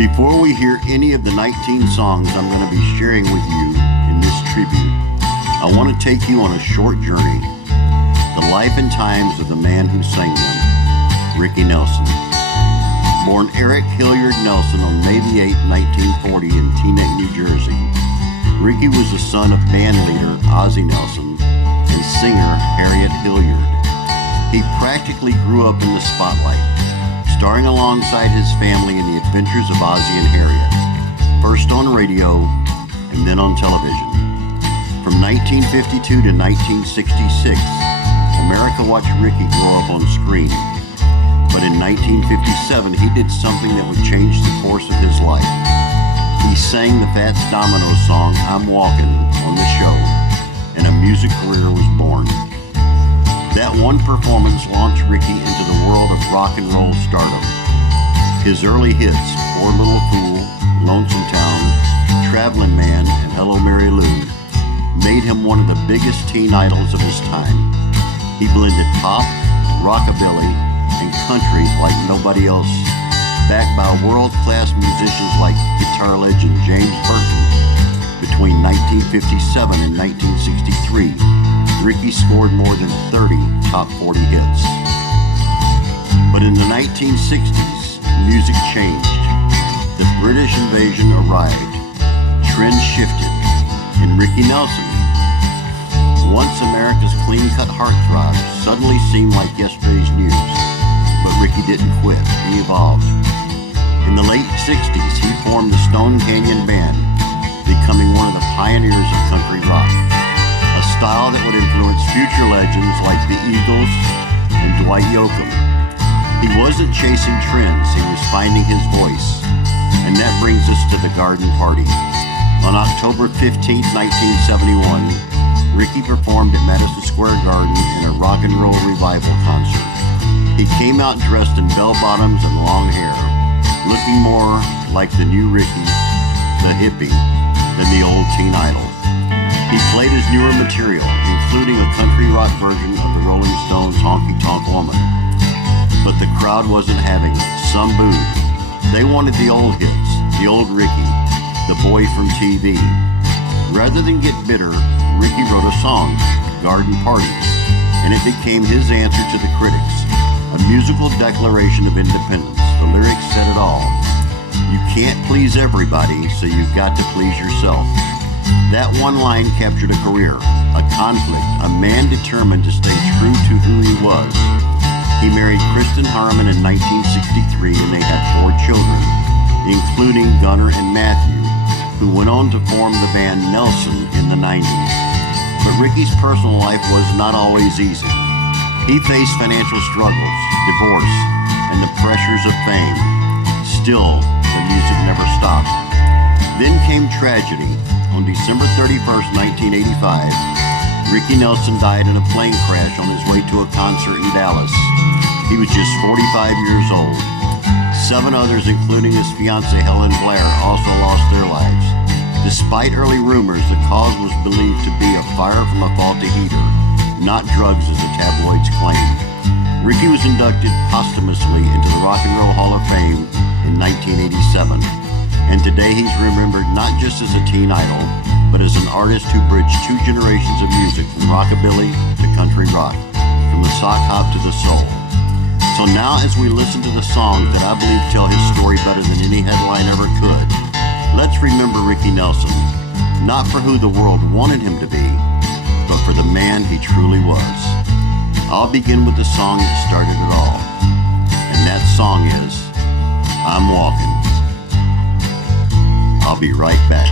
Before we hear any of the 19 songs I'm going to be sharing with you in this tribute, I want to take you on a short journey. The life and times of the man who sang them, Ricky Nelson. Born Eric Hilliard Nelson on May 8, 1940 in Teaneck, New Jersey, Ricky was the son of band leader Ozzie Nelson and singer Harriet Hilliard. He practically grew up in the spotlight, starring alongside his family in the adventures of Ozzie and Harriet, first on radio and then on television. From 1952 to 1966, America watched Ricky grow up on screen. But in 1957, he did something that would change the course of his life. He sang the Fats Domino song, I'm Walking, on the show, and a music career was born. That one performance launched Ricky into the world of rock and roll stardom. His early hits, Poor Little Fool, Lonesome Town, Traveling Man, and Hello Mary Lou, made him one of the biggest teen idols of his time. He blended pop, rockabilly, and country like nobody else, backed by world-class musicians like guitar legend James Burton. Between 1957 and 1963, Ricky scored more than 30 top 40 hits. But in the 1960s, music changed. The British invasion arrived. Trends shifted. And Ricky Nelson, once America's clean-cut heartthrob, suddenly seemed like yesterday's news. But Ricky didn't quit. He evolved. In the late 60s, he formed the Stone Canyon Band, becoming one of the pioneers of country rock, a style that would influence future legends like the Eagles and Dwight Yoakam. He wasn't chasing trends, he was finding his voice. And that brings us to the Garden Party. On October 15, 1971, Ricky performed at Madison Square Garden in a rock and roll revival concert. He came out dressed in bell-bottoms and long hair, looking more like the new Ricky, the hippie, than the old teen idol. He played his newer material, including a country rock version of the Rolling Stones' Honky Tonk Woman. But the crowd wasn't having it. Some booed. They wanted the old hits, the old Ricky, the boy from TV. Rather than get bitter, Ricky wrote a song, Garden Party, and it became his answer to the critics, a musical declaration of independence. The lyrics said it all. You can't please everybody, so you've got to please yourself. That one line captured a career, a conflict, a man determined to stay true to who he was. He married Kristen Harmon in 1963 and they had 4 children, including Gunnar and Matthew, who went on to form the band Nelson in the 90s. But Ricky's personal life was not always easy. He faced financial struggles, divorce, and the pressures of fame. Still, the music never stopped. Then came tragedy. On December 31st, 1985, Ricky Nelson died in a plane crash on his way to a concert in Dallas. He was just 45 years old. 7 others, including his fiancée Helen Blair, also lost their lives. Despite early rumors, the cause was believed to be a fire from a faulty heater, not drugs as the tabloids claimed. Ricky was inducted posthumously into the Rock and Roll Hall of Fame in 1987. And today he's remembered not just as a teen idol, but as an artist who bridged 2 generations of music from rockabilly to country rock, from the sock hop to the soul. So now as we listen to the songs that I believe tell his story better than any headline ever could, let's remember Ricky Nelson, not for who the world wanted him to be, but for the man he truly was. I'll begin with the song that started it all, and that song is I'm Walking. I'll be right back.